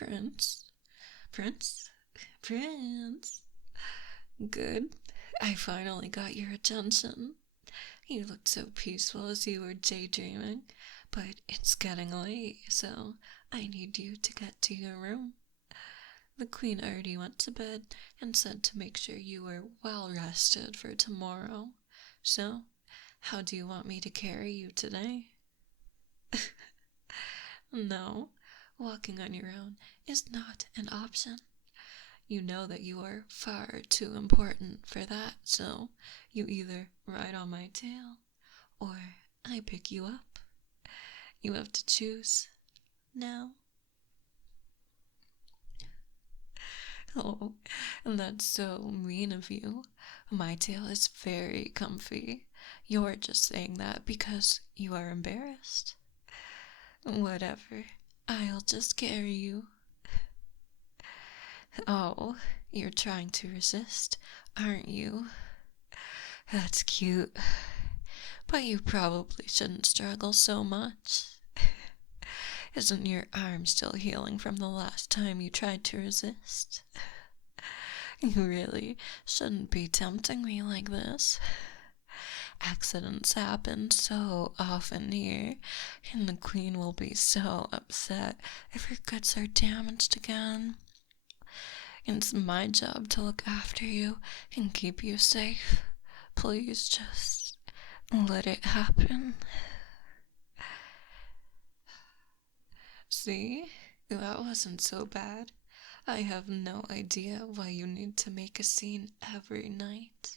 Prince? Prince? Prince? Good. I finally got your attention. You looked so peaceful as you were daydreaming, but it's getting late, so I need you to get to your room. The queen already went to bed and said to make sure you were well rested for tomorrow. So, how do you want me to carry you today? No, walking on your own is not an option. You know that you are far too important for that, so you either ride on my tail or I pick you up. You have to choose now. Oh, that's so mean of you. My tail is very comfy. You're just saying that because you are embarrassed. Whatever, I'll just carry you. Oh, you're trying to resist, aren't you? That's cute. But you probably shouldn't struggle so much. Isn't your arm still healing from the last time you tried to resist? You really shouldn't be tempting me like this. Accidents happen so often here, and the queen will be so upset if her goods are damaged again. It's my job to look after you and keep you safe. Please just let it happen. See? That wasn't so bad. I have no idea why you need to make a scene every night.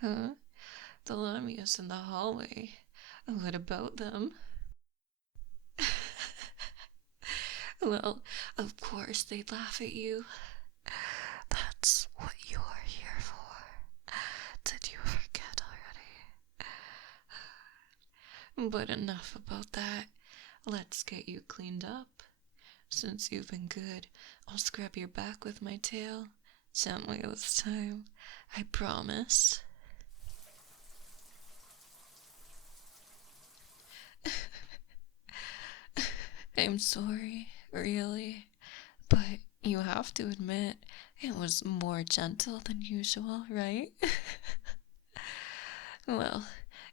Huh? The Lamias in the hallway. What about them? Well, of course they'd laugh at you. That's what you're here for. Did you forget already? But enough about that. Let's get you cleaned up. Since you've been good, I'll scrub your back with my tail. Gently this time, I promise. I'm sorry, really, but you have to admit it was more gentle than usual, right? Well,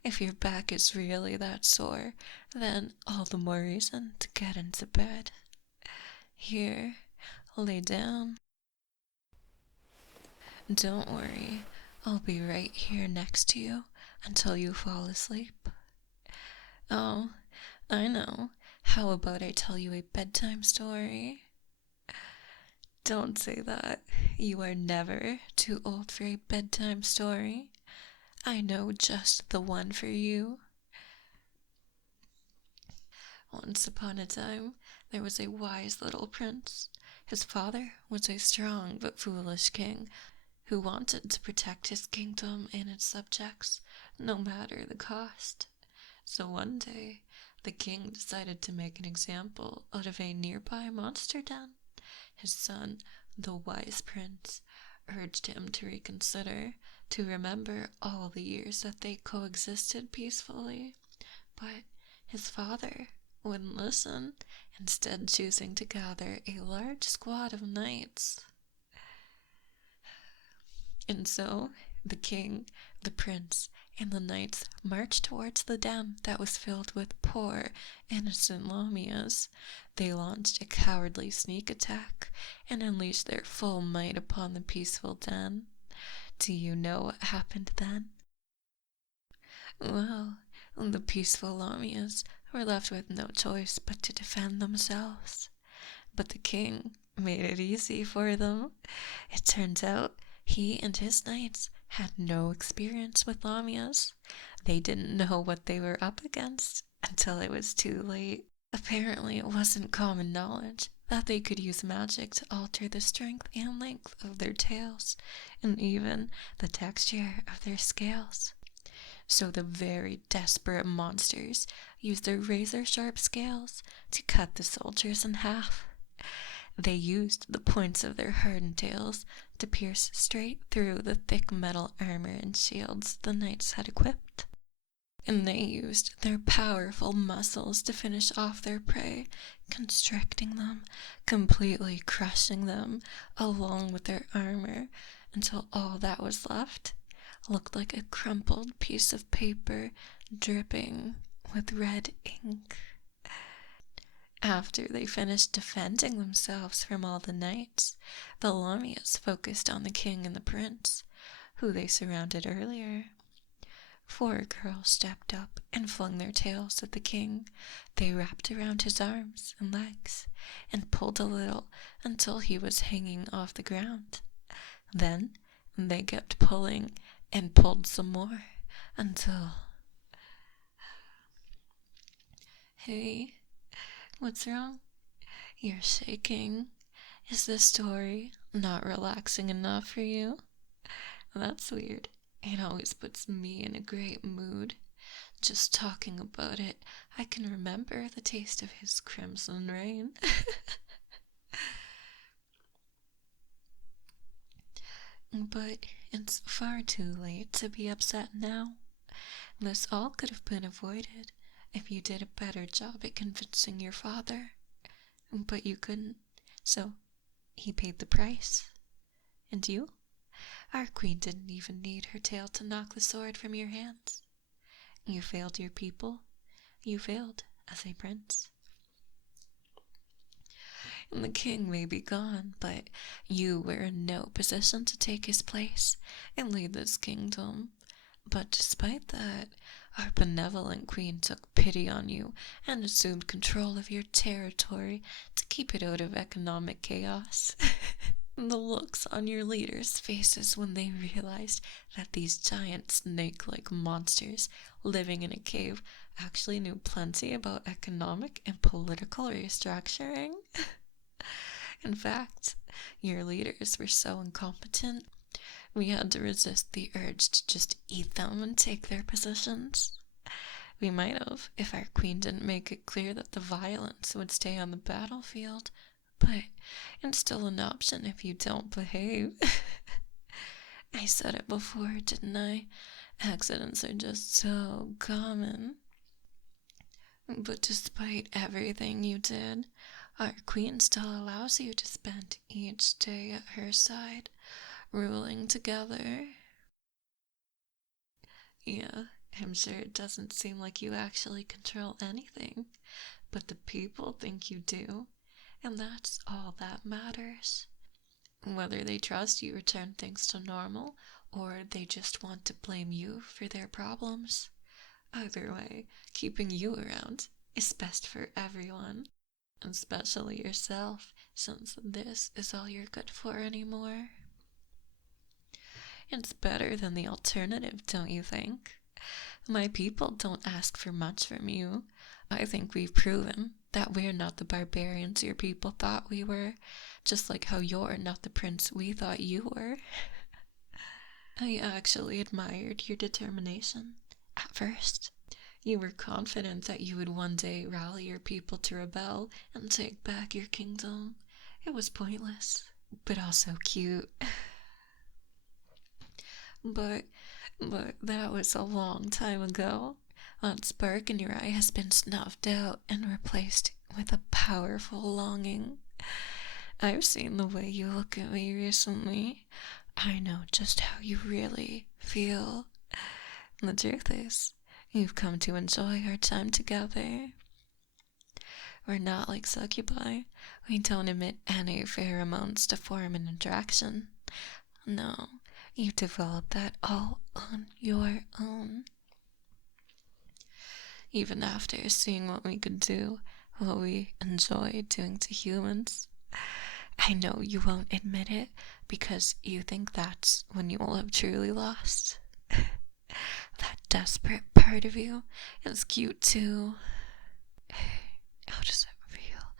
if your back is really that sore, then all the more reason to get into bed. Here, lay down. Don't worry, I'll be right here next to you until you fall asleep. Oh, I know. How about I tell you a bedtime story? Don't say that. You are never too old for a bedtime story. I know just the one for you. Once upon a time, there was a wise little prince. His father was a strong but foolish king who wanted to protect his kingdom and its subjects, no matter the cost. So one day, the king decided to make an example out of a nearby monster den. His son, the wise prince, urged him to reconsider, to remember all the years that they coexisted peacefully. But his father wouldn't listen, instead choosing to gather a large squad of knights. And so, the king, the prince, and the knights marched towards the den that was filled with poor, innocent Lamias. They launched a cowardly sneak attack and unleashed their full might upon the peaceful den. Do you know what happened then? Well, the peaceful Lamias were left with no choice but to defend themselves. But the king made it easy for them. It turns out he and his knights had no experience with Lamias. They didn't know what they were up against until it was too late. Apparently, it wasn't common knowledge that they could use magic to alter the strength and length of their tails, and even the texture of their scales. So the very desperate monsters used their razor-sharp scales to cut the soldiers in half. They used the points of their hardened tails to pierce straight through the thick metal armor and shields the knights had equipped. and they used their powerful muscles to finish off their prey, constricting them, completely crushing them, along with their armor, until all that was left looked like a crumpled piece of paper dripping with red ink. After they finished defending themselves from all the knights, the Lamias focused on the king and the prince, who they surrounded earlier. 4 girls stepped up and flung their tails at the king. They wrapped around his arms and legs and pulled a little until he was hanging off the ground. Then they kept pulling and pulled some more until... Hey, what's wrong? You're shaking. Is this story not relaxing enough for you? That's weird. It always puts me in a great mood. Just talking about it, I can remember the taste of his crimson rain. But it's far too late to be upset now. This all could have been avoided if you did a better job at convincing your father. But you couldn't, so he paid the price. And you? Our queen didn't even need her tail to knock the sword from your hands. You failed your people. You failed as a prince. And the king may be gone, but you were in no position to take his place and lead this kingdom. But despite that, our benevolent queen took pity on you and assumed control of your territory to keep it out of economic chaos. The looks on your leaders' faces when they realized that these giant snake-like monsters living in a cave actually knew plenty about economic and political restructuring. In fact, your leaders were so incompetent, we had to resist the urge to just eat them and take their positions. We might have if our queen didn't make it clear that the violence would stay on the battlefield, but it's still an option if you don't behave. I said it before, didn't I? Accidents are just so common. But despite everything you did, our queen still allows you to spend each day at her side, ruling together. Yeah, I'm sure it doesn't seem like you actually control anything, but the people think you do, and that's all that matters. Whether they trust you return things to normal, or they just want to blame you for their problems. Either way, keeping you around is best for everyone, especially yourself, since this is all you're good for anymore. It's better than the alternative, don't you think? My people don't ask for much from you. I think we've proven that we're not the barbarians your people thought we were, just like how you're not the prince we thought you were. I actually admired your determination at first. You were confident that you would one day rally your people to rebel and take back your kingdom. It was pointless, but also cute. But that was a long time ago. That spark in your eye has been snuffed out and replaced with a powerful longing. I've seen the way you look at me recently. I know just how you really feel. And the truth is, you've come to enjoy our time together. We're not like succubi. We don't emit any pheromones to form an attraction. No, you developed that all on your own. Even after seeing what we could do, what we enjoy doing to humans. I know you won't admit it because you think that's when you will have truly lost. That desperate part of you is cute too. How does it feel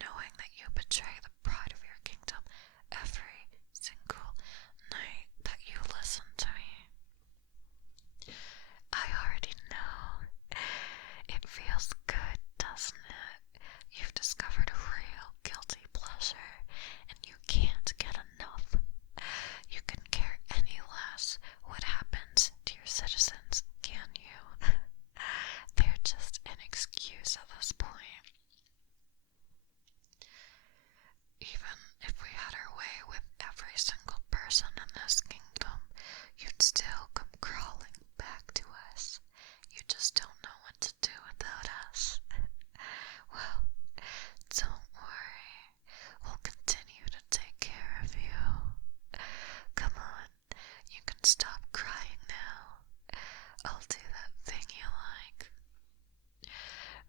knowing that you betray the pride of your kingdom every single night that you listen to me? I already know. It feels good, doesn't it? You've discovered a real guilty pleasure, and you can't get enough. You can care any less what happens to your citizens, can you? person in this kingdom, you'd still come crawling back to us. You just don't know what to do without us. Well, don't worry. We'll continue to take care of you. Come on, you can stop crying now. I'll do that thing you like.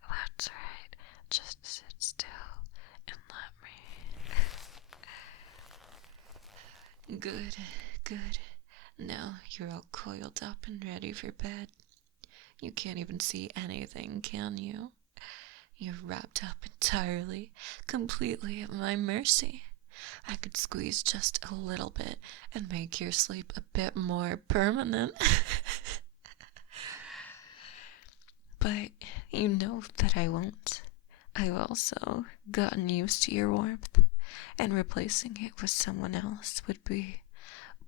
That's right. Just sit still and let me. Good, good. Now you're all coiled up and ready for bed. You can't even see anything, can you? You're wrapped up entirely, completely at my mercy. I could squeeze just a little bit and make your sleep a bit more permanent. But you know that I won't. I've also gotten used to your warmth, and replacing it with someone else would be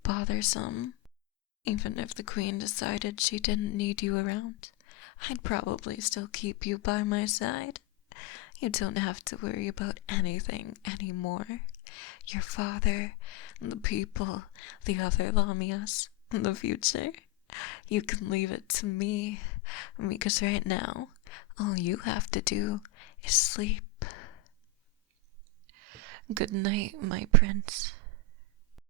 bothersome. Even if the queen decided she didn't need you around, I'd probably still keep you by my side. You don't have to worry about anything anymore. Your father, the people, the other Lamias, the future. You can leave it to me, because right now, all you have to do is sleep. Good night, my prince.